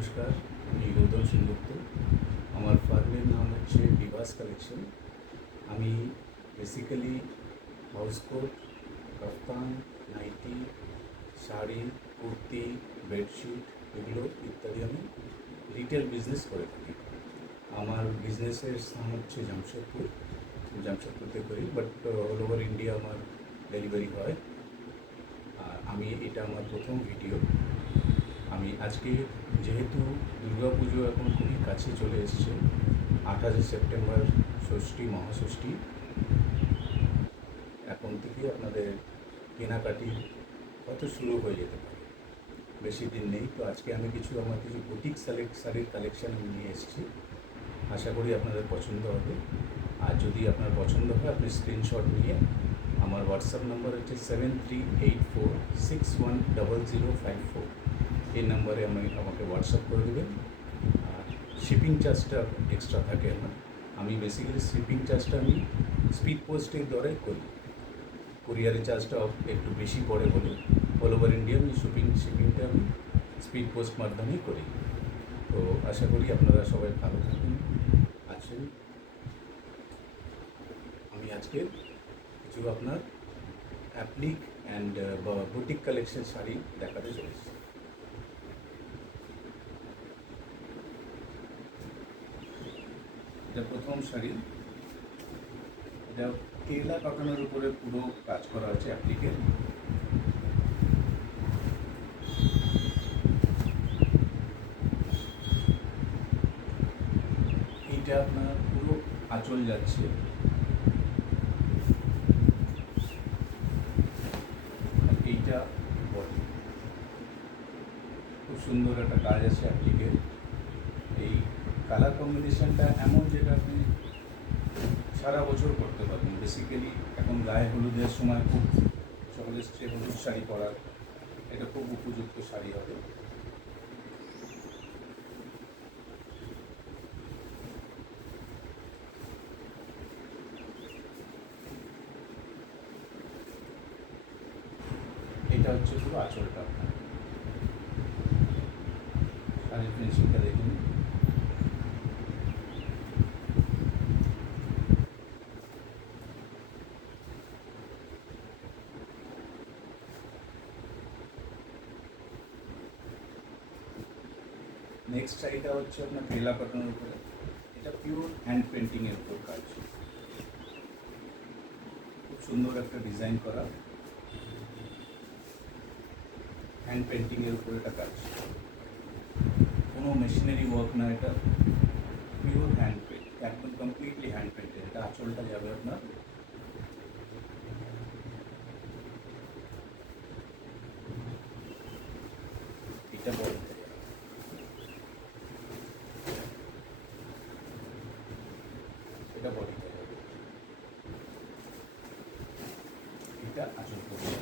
নমস্কার, আমি রুদল সেনগুপ্ত। আমার ফার্মের নাম হচ্ছে বিভাস কালেকশন। আমি বেসিক্যালি হাউস কোট, কাফতান, নাইটি, শাড়ি, কুর্তি, বেডশিট এগুলো ইত্যাদি আমি রিটেল বিজনেস করে থাকি। আমার বিজনেসের স্থান হচ্ছে জামশেদপুরতে করি, বাট অল ওভার ইন্ডিয়া আমার ডেলিভারি হয়। আর আমি এটা আমার প্রথম ভিডিও। আমি আজকে যেহেতু দুর্গাপুজো এখন খুবই কাছে চলে এসছে, 28 সেপ্টেম্বর ষষ্ঠী, মহাষষ্ঠী, এখন থেকে আপনাদের কেনাকাটি হয়তো শুরু হয়ে যেতে পারে, বেশি দিন নেই। তো আজকে আমি আমার কিছু বুটিক শাড়ির কালেকশান আমি নিয়ে এসেছি। আশা করি আপনাদের পছন্দ হবে। আর যদি আপনার পছন্দ হয়, আপনি স্ক্রিনশট নিয়ে আমার হোয়াটসঅ্যাপ নাম্বার হচ্ছে 7384610054, এই নাম্বারে আমাকে হোয়াটসঅ্যাপ করে দেবেন। আর শিপিং চার্জটা এক্সট্রা থাকে আমার। আমি বেসিক্যালি শিপিং চার্জটা আমি স্পিড পোস্টের দ্বারাই করি। কুরিয়ারের চার্জটা একটু বেশি পড়ে বলে অল ওভার ইন্ডিয়া আমি শিপিংটা আমি স্পিড পোস্ট মাধ্যমেই করি। তো আশা করি আপনারা সবাই ভালো থাকুন, আছেন। আমি আজকে কিছু আপনার applique and boutique collection sari দেখাতে চলেছি। এটা প্রথম শাড়ি। এটা কেরলা কটনের উপরে পুরো কাজ করা আছে অ্যাপ্লিকের। এইটা আপনার পুরো আঁচল যাচ্ছে, আর এইটা বডি। খুব সুন্দর একটা কাজ আছে অ্যাপ্লিকের। এই কালার কম্বিনেশনটা এমন যেটা আপনি সারা বছর করতে পারবেন। বেসিক্যালি এখন গায়ে হলুদের সময় খুব সকলের হলুদ শাড়ি পরার এটা খুব উপযুক্ত শাড়ি হবে। এটা হচ্ছে পুরো আঁচলটা। আপনার শাড়ির ফিনিশিংটা দেখুন। নেক্সট শাড়িটা হচ্ছে আপনার কেরলা কটনের উপরে। এটা পিওর হ্যান্ড পেন্টিংয়ের উপর কাজ, খুব সুন্দর একটা ডিজাইন করা হ্যান্ড পেন্টিংয়ের উপর এটা কাজ। কোনো মেশিনারি ওয়ার্ক না, এটা পিওর হ্যান্ড পেন্ট, একদম কমপ্লিটলি হ্যান্ড পেন্টেড। এটা আঁচলটা যাবে আপনার। এটা বডিটা যাবে, এটা বডিটা যাবে, এটা আঁচল করবে।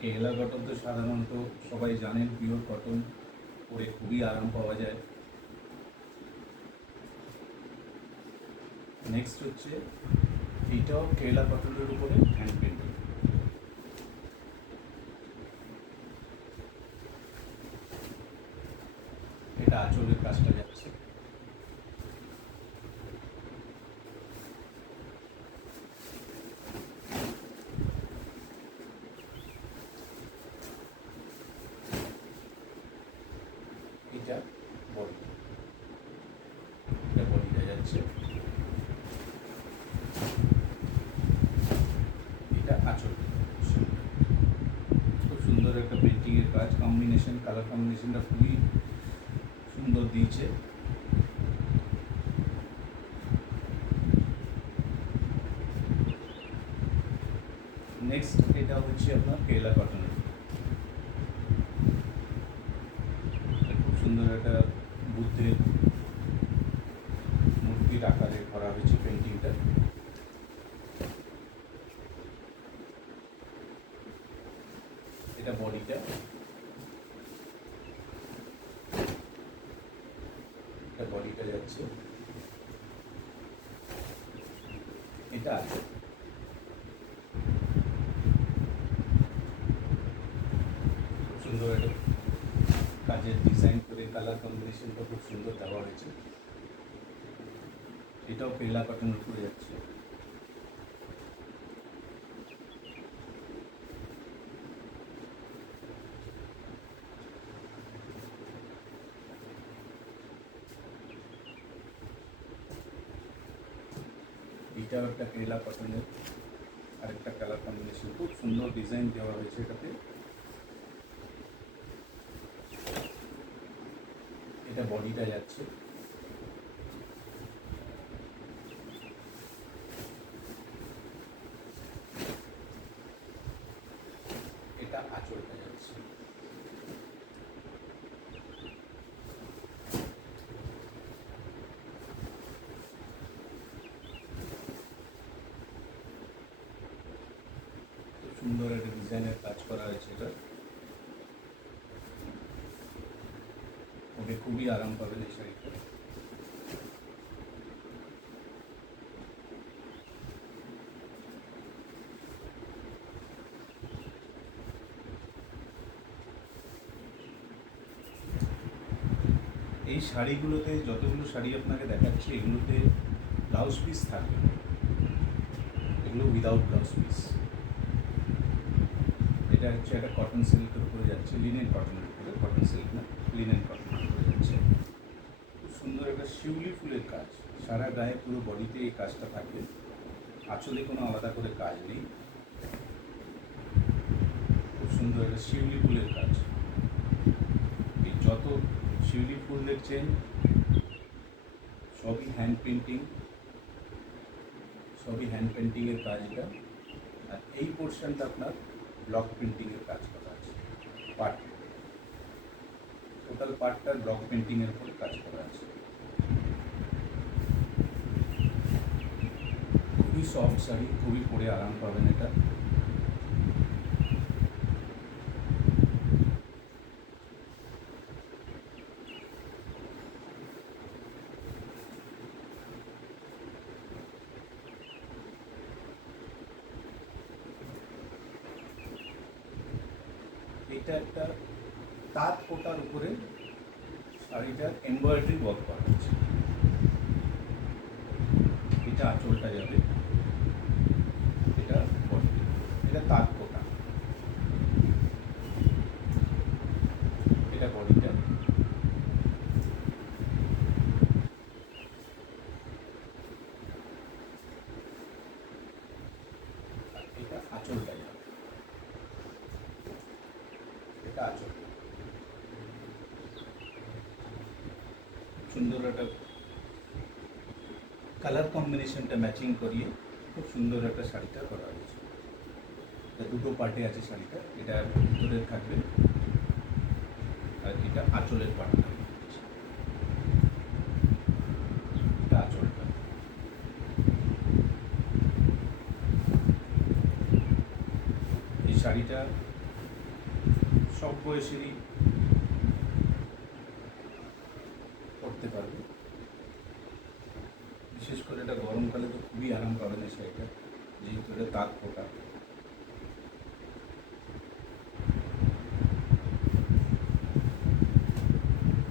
কেরলা কটন তো সাধারণত সবাই জানেন, পিওর কটন, পরে খুবই আরাম পাওয়া যায়। নেক্সট হচ্ছে এইটাও কেরলা কটনের উপরে হ্যান্ড পেন্টিং। এটা আঁচলের কাজটা যাচ্ছে। এটা বডি, এটা বডিটা যাচ্ছে। এটা আঁচল। খুব সুন্দর একটা পেন্টিংয়ের কাজ, কম্বিনেশন, কালার কম্বিনেশনটা খুবই সুন্দর দিয়েছে। নেক্সট এটা হচ্ছে আপনার কেরলা কটনের, খুব সুন্দর একটা বুদ্ধের মূর্তির আকারে করা হয়েছে পেন্টিংটা। এটা বডিটা, এটা বডিটা যাচ্ছে। এটা আছে কম্বিনেশনটা খুব সুন্দর দেওয়া হয়েছে। এটাও কেরলা কটনের উপরে যাচ্ছে। এটাও একটা কেরলা কটনের আরেকটা কালার কম্বিনেশন, খুব সুন্দর ডিজাইন দেওয়া হয়েছে এটাতে। এটা বডিটা যাচ্ছে। এটা আঁচলটা যাচ্ছে। খুব সুন্দর একটা ডিজাইনের কাজ করা হয়েছে এটা। ওকে খুবই আরাম পাবেন এই শাড়িটা। এই শাড়িগুলোতে যতগুলো শাড়ি আপনাকে দেখাচ্ছি এগুলোতে ব্লাউজ পিস থাকবে না, এগুলো উইদাউট ব্লাউজ পিস। এটা হচ্ছে একটা কটন সিল্কের উপরে যাচ্ছে, লিনেন কটনের উপরে, কটন সিল্ক না, লিনেন কটনের উপরে যাচ্ছে। খুব সুন্দর একটা শিউলি ফুলের কাজ, সারা গায়ে পুরো বডিতে এই কাজটা থাকবে। আঁচলে কোনো আলাদা করে কাজ নেই। খুব সুন্দর একটা শিউলি ফুলের কাজ। এই যত শিউলি ফুল দেখছেন সবই হ্যান্ড পেন্টিং, সবই হ্যান্ড পেন্টিংয়ের কাজ এটা। আর এই পোর্শনটা আপনার ব্লক প্রিন্টিংয়ের কাজ করা আছে। পার্ট টোটাল পার্টটা ব্লক পেন্টিংয়ের উপর কাজ করা আছে। খুবই সফট শাড়ি, খুবই পরে আরাম পাবেন এটা। এটা একটা তাঁত কোটার উপরে শাড়িটার এমব্রয়ডারি ওয়ার্ক করা আছে। এটা আঁচলটা যাবে, এটা বডি, এটা তাঁত কোটা, এটা বডিটা, এটা আঁচলটা যাবে, এটা আঁচল। সুন্দর একটা কালার কম্বিনেশনটা ম্যাচিং করিয়ে খুব সুন্দর একটা শাড়িটা করা হয়েছে। এটা দুটো পার্টে আছে শাড়িটা, এটা ভিতরের থাকবে আর এটা আঁচলের পার্ট থাকবে। এটা আঁচলটা। এই শাড়িটা সব বয়সেরই পরতে পারবে। বিশেষ করে এটা গরমকালে তো খুবই আরাম পাবেন এই শাড়িটা, যেহেতু এটা তাঁত কোটা।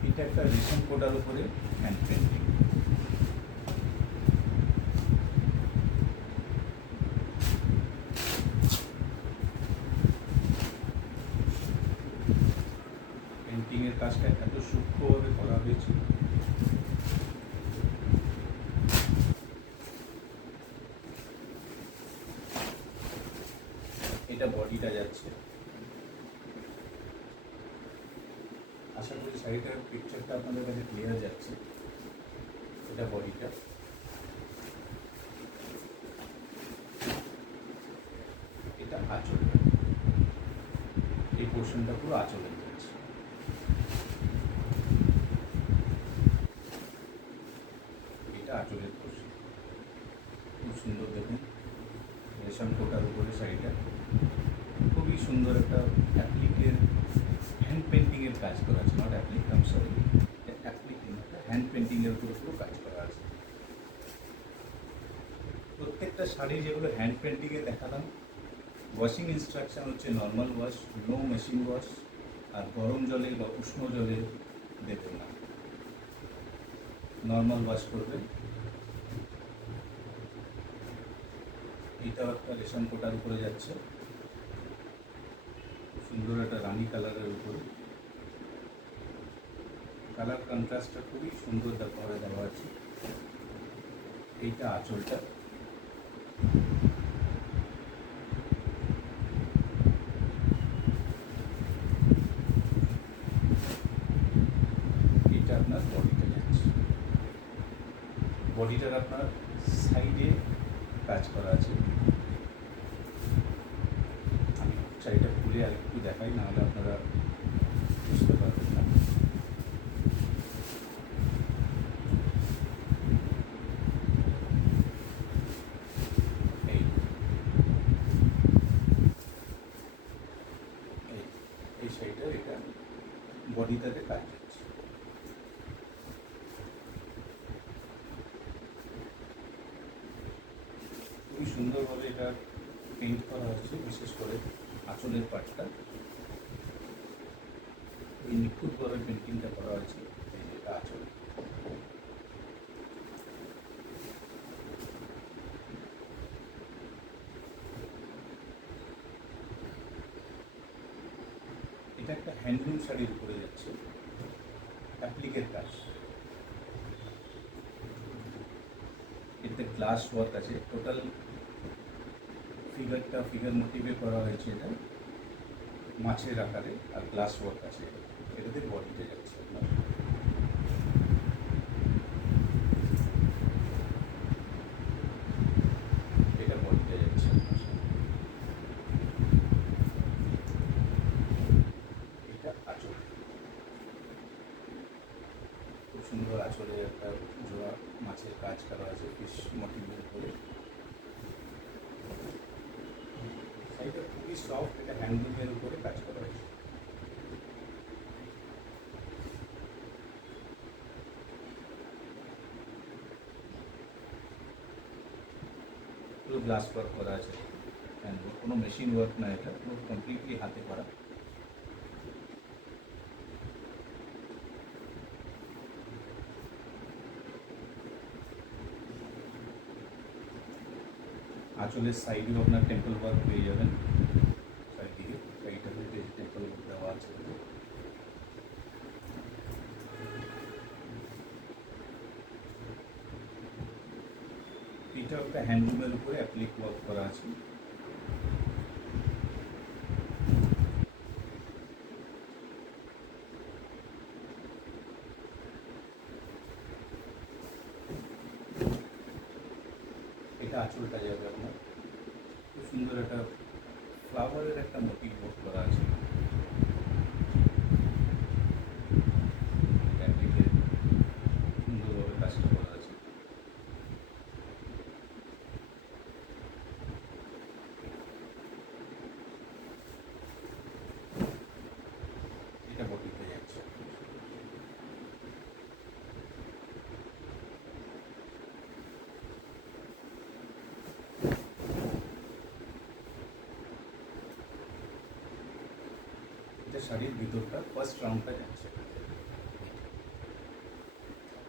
এটা একটা রেশম কোটার উপরে হ্যান্ড পেন্টিং। পেন্টিংয়ের কাজটা এত সূক্ষ্মভাবে করা হয়েছে। এটা বডিটা যাচ্ছে। আশা করি শাড়িটার পিকচারটা আপনাদের কাছে ক্লিয়ার যাচ্ছে। এটা বডিটা, এটা আঁচলটা, এই পোর্শনটা পুরো আঁচলের যাচ্ছে। এটা আঁচলের পোর্শন, খুব সুন্দর দেখুন রেশম কোটার উপরে শাড়িটা। খুবই সুন্দর একটা অ্যাপ্লিকের হ্যান্ড পেন্টিংয়ের কাজ করা আছে, not applique, I am sorry, applique hand পেন্টিংয়ের উপরে পুরো কাজ করা আছে। প্রত্যেকটা শাড়ি যেগুলো হ্যান্ড পেন্টিংয়ে দেখালাম, ওয়াশিং ইনস্ট্রাকশান হচ্ছে normal wash, no machine wash, আর গরম জলে বা উষ্ণ জলে দেবেন না। নর্মাল ওয়াশ করবেন। এইটাও একটা রেশম কোটার উপরে যাচ্ছে, সুন্দর একটা রানি কালারের উপরে। কালার কন্ট্রাস্টটা খুবই সুন্দর ভাবে দেওয়া আছে। এইটা আঁচলটা, এটা আপনার বডিটা যাচ্ছে। বডিটার আপনার সাইডে কাজ করা আছে। আমি শাড়িটা খুলে আর একটু দেখাই, নাহলে আপনারা বুঝতে পারবেন না। এই এই এই শাড়িটা, এটা বডিটাতে কাজ হচ্ছে। খুবই সুন্দরভাবে এটা পেইন্ট করা হচ্ছে, বিশেষ করে আঁচলের পাটটা এই নিখুঁতভাবে পেন্টিংটা করা হয়েছে। এই যে এটা আঁচল, এটা একটা হ্যান্ডলুম শাড়ির উপরে যাচ্ছে, অ্যাপ্লিকের কাজ। এতে গ্লাস ওয়ার্ক আছে, টোটাল ফিগার মোটিভে করা হয়েছে। এটা মাছের আকারে আর গ্লাস ওয়ার্ক আছে। এটাতে বডিতে যাচ্ছে আপনার। এটা বডিতে যাচ্ছে আপনার। এটা আঁচল, খুব সুন্দর আঁচলে একটা জোড়া মাছের কাজ করা আছে ফিশ মোটিভের উপরে। শাড়িটা খুবই সফট, এটা হ্যান্ডলুমের উপরে কাজ করা হয়েছে। পুরো গ্লাস ওয়ার্ক করা আছে, হ্যান্ডলুম, কোনো মেশিন ওয়ার্ক না, এটা পুরো কমপ্লিটলি হাতে করা। আঁচলের সাইডেও আপনার টেম্পল ওয়ার্ক পেয়ে যাবেন। চারিদিকে শাড়িটাতে টেম্পল ওয়ার্ক দেওয়া আছে। এটা একটা হ্যান্ডলুমের উপরে অ্যাপ্লিক ওয়ার্ক করা আছে। এটা আঁচলটা যাবে আপনার, খুব সুন্দর একটা ফ্লাওয়ারের একটা মোটিভ ওয়ার্ক করা আছে। অ্যাপ্লিকের সুন্দরভাবে কাজটা করা আছে। এটা বডিতে যাচ্ছে। এটা শাড়ির ভিতরটা ফার্স্ট রাউন্ডটা যাচ্ছে।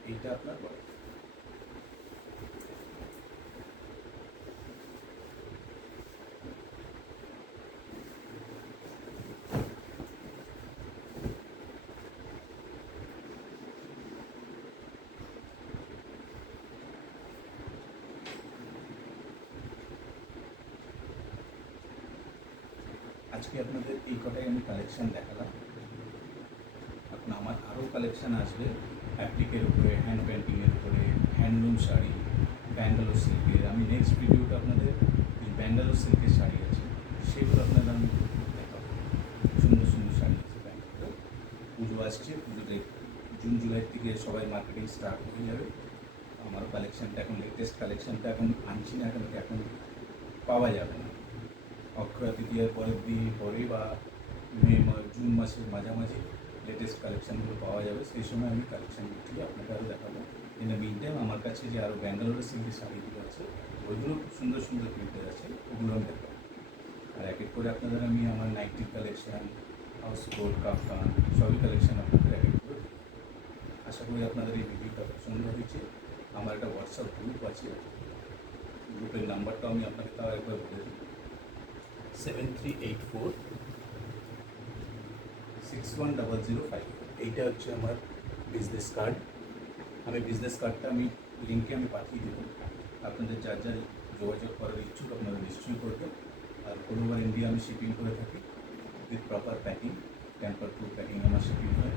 এইটা আপনার বডি। আজকে আপনাদের এই কটাই আমি কালেকশান দেখালাম। এখন আমার আরও কালেকশান আসবে অ্যাপ্লিকের উপরে, হ্যান্ড পেন্টিংয়ের উপরে, হ্যান্ডলুম শাড়ি, ব্যাঙ্গালোর সিল্কের। আমি নেক্সট ভিডিওটা আপনাদের যে ব্যাঙ্গালোর সিল্কের শাড়ি আছে সেগুলো আপনারা আমি দেখাবো। সুন্দর সুন্দর শাড়ি আছে ব্যাঙ্গালোরে। পুজো আসছে, পুজোতে জুন জুলাই থেকে সবাই মার্কেটিং স্টার্ট হয়ে যাবে। আমার কালেকশানটা এখন, লেটেস্ট কালেকশানটা এখন আনছি না, এখন পাওয়া যাবে না। অক্ষয় তৃতীয়ার পরের দিন পরে বা জুন মাসের মাঝামাঝি লেটেস্ট কালেকশানগুলো পাওয়া যাবে। সেই সময় আমি কালেকশান উঠিয়ে আপনাকে আরও দেখাবো। ইন দ্য মিন টাইম আমার কাছে যে আরও ব্যাঙ্গালোরের সিল্কের শাড়িগুলো আছে, ওইগুলো খুব সুন্দর সুন্দর প্রিন্টের আছে, ওগুলো আমি দেখাবো। আর এক এক করে আপনাদের আমি আমার নাইটির কালেকশান, হাউস কোট, কাফতান, সবই কালেকশান আপনাদের এক এক করে আশা করি আপনাদের এই ভিডিওটা পছন্দ হয়েছে। আমার একটা হোয়াটসঅ্যাপ গ্রুপ আছে, গ্রুপের নাম্বারটা আমি আপনাকে তাও একবার বলে দিই, 7384610054। এইটা হচ্ছে আমার বিজনেস কার্ড। আমি বিজনেস কার্ডটা লিঙ্কে পাঠিয়ে দেবো। আপনাদের যার যার যোগাযোগ করার ইচ্ছুক আপনারা নিশ্চয়ই করবেন। আর অল ওভার ইন্ডিয়া আমি শিপিং করে থাকি with proper packing, tamper proof packing আমার শিপিং হয়।